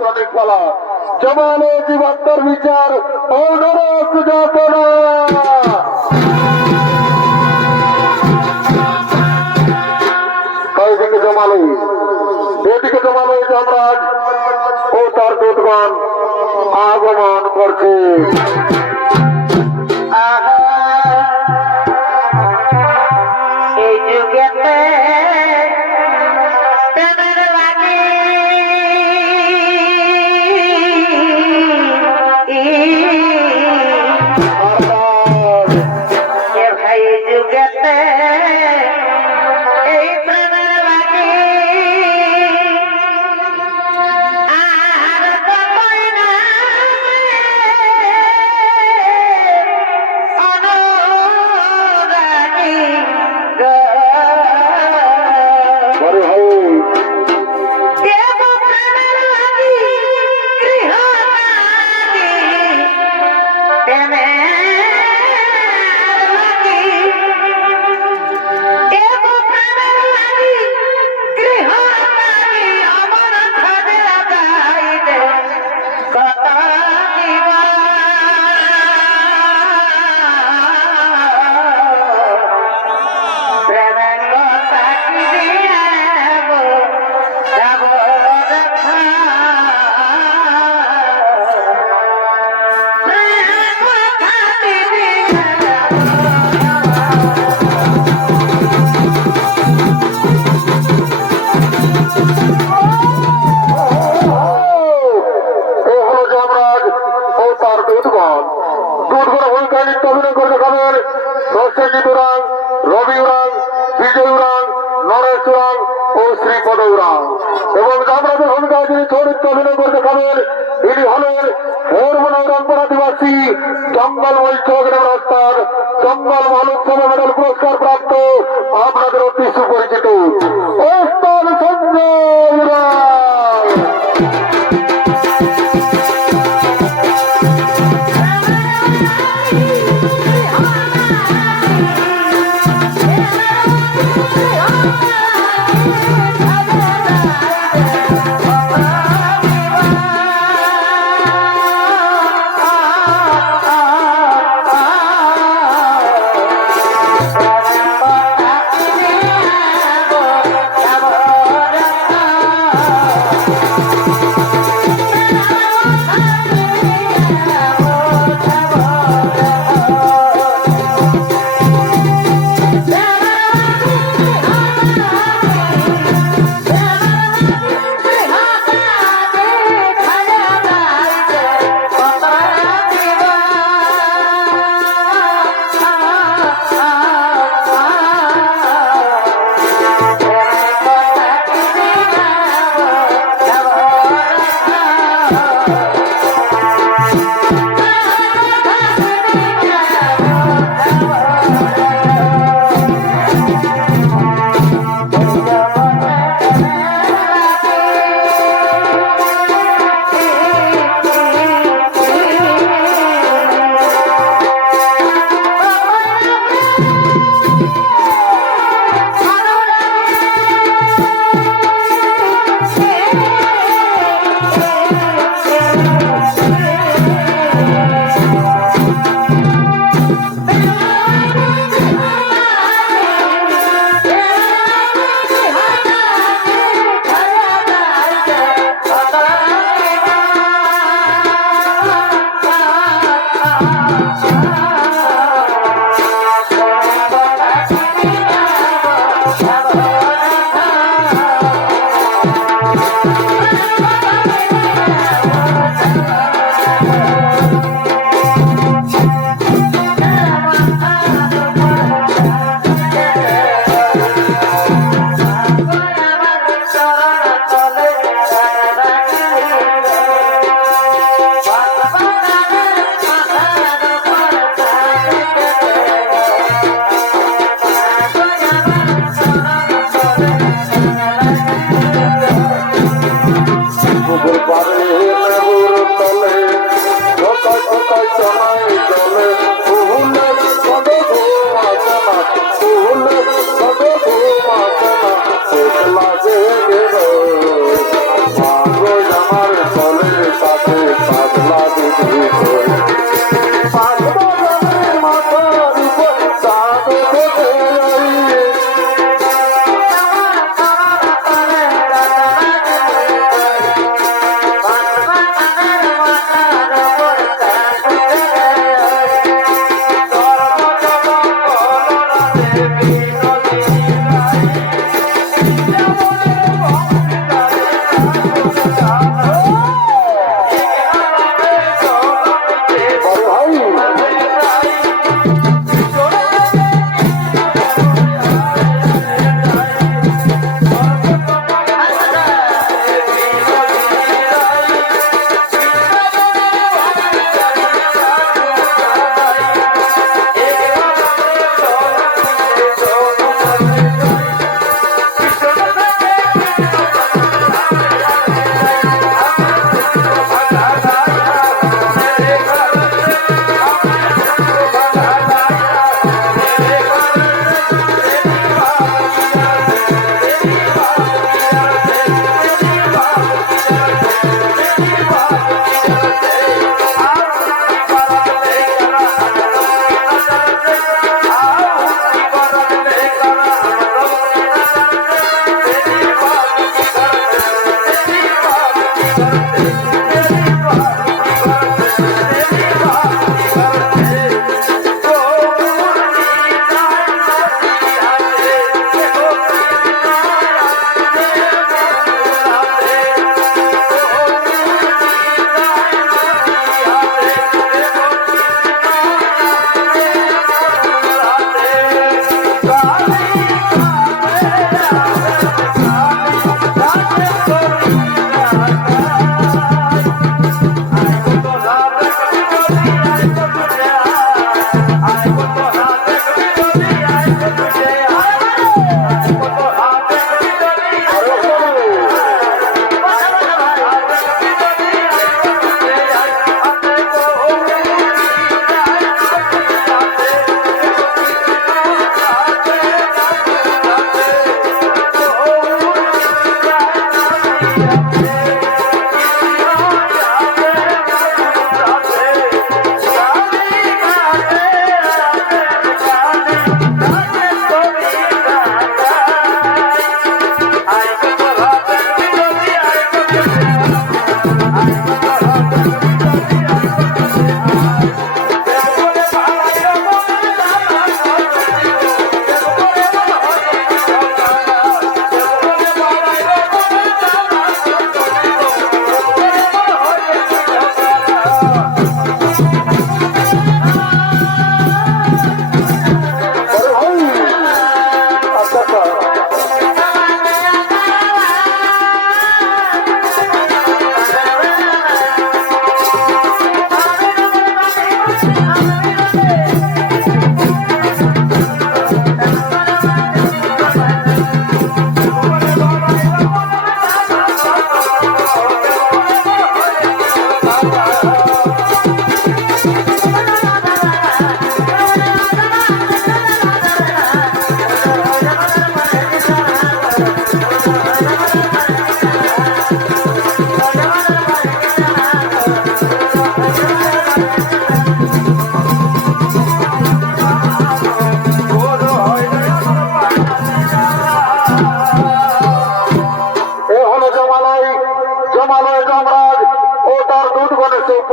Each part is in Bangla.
খেলা জমানো জীবাত্মার বিচার অনুরোধ যাতনা এদিকে জমালো যমরাজ ও তার দূতগণ আগমন করছে। এই যুগেতে ভাই যুগেতে এই প্রেমের বাকি আর কতই না অনুরাগী গো দেব প্রেমের বাকি গৃহত্যাগী প্রেমের অভিনয় করে দেখাবেন প্রসেনজিৎ উরাং, রবি উরাং, বিজয় উরাং, নরেশ উরাং ও শ্রীপদ উরাং। এবং যমরাজের ভূমিকায় যিনি চরিত্র অভিনয় করে দেখাবেন তিনি হলেন হেরমোনা রামপুর আদিবাসী জঙ্গল মৈত্রের রাস্তার জঙ্গল মহোৎসবে মেডেল পুরস্কার প্রাপ্ত আপনাদের অতি সুপরিচিত ওস্তাদ সঞ্জয় উরাং। আমার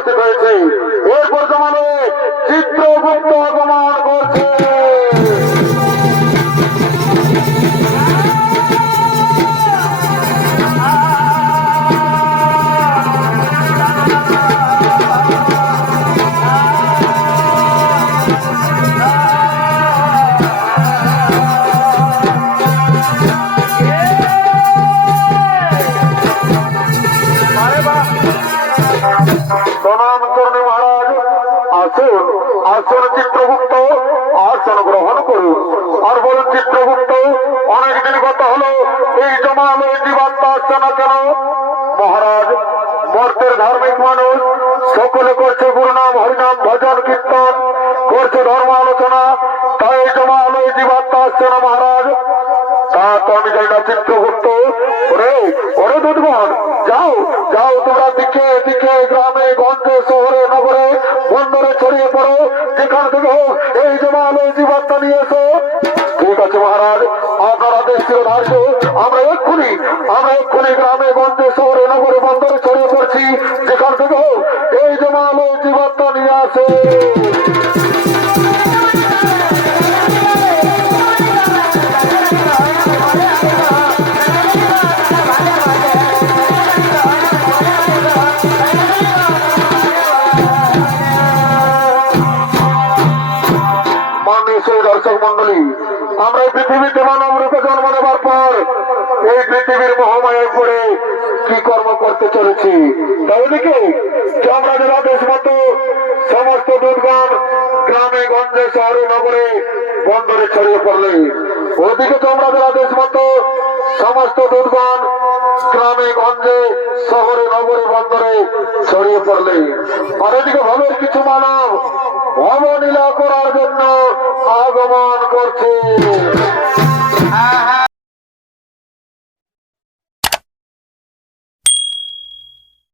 উপস্থিত হয়েছে। এরপর জমানো চিত্রগুপ্ত আগমন করছে। প্রণাম করুন মহারাজ। আসুন আসুন চিত্রগুপ্ত, আসন গ্রহণ করুন। আর বলুন চিত্রগুপ্ত, অনেকদিন গত হলো এই জমালয় জীবাত্মা আসছে না কেন? মহারাজ, মর্তের ধার্মিক মানুষ সকলে করছে গুরুনাম হরিনাম ভজন কীর্তন, করছে ধর্ম আলোচনা, তাই এই জমালয় জীবাত্মা আসছে না মহারাজ। তা তো আমি জানি না চিত্রগুপ্ত। ওরে ওরে দুধগণ, যাও যাও, তোমরা দিকে দিকে গ্রামে গঞ্জে শহরে নগরে বন্দরে ছড়িয়ে পড়ো, যেখান থেকে হোক এই জমালয় জীবাত্মা নিয়ে এসো। ঠিক আছে মহারাজ, আপনার আদেশ ছিল ধার্য। আমরা এক্ষুনি গ্রামে গঞ্জে শহরে নগরে বন্দরে ছড়িয়ে পড়ছি, যেখান থেকে হোক এই জমালয় জীবাত্মা নিয়ে আসে। দর্শক মন্ডলী, আমরা এই পৃথিবীতে মানব রূপে জন্ম নেবার পর এই পৃথিবীর মহামায়ায় পড়ে কি কর্ম করতে চলেছি। তাই ওদিকে যমরাজের আদেশ মতো সমস্ত দুধগণ গ্রামে গঞ্জে শহরে নগরে বন্দরে ছড়িয়ে পড়লে, ওদিকে যমরাজের আদেশ মতো সমস্ত দুধগণ গ্রামে গঞ্জে শহরে নগরে বন্দরে ছড়িয়ে পড়লে, আর এদিকে ভবের কিছু মানব ভবলীলা করার জন্য আগমন করছে।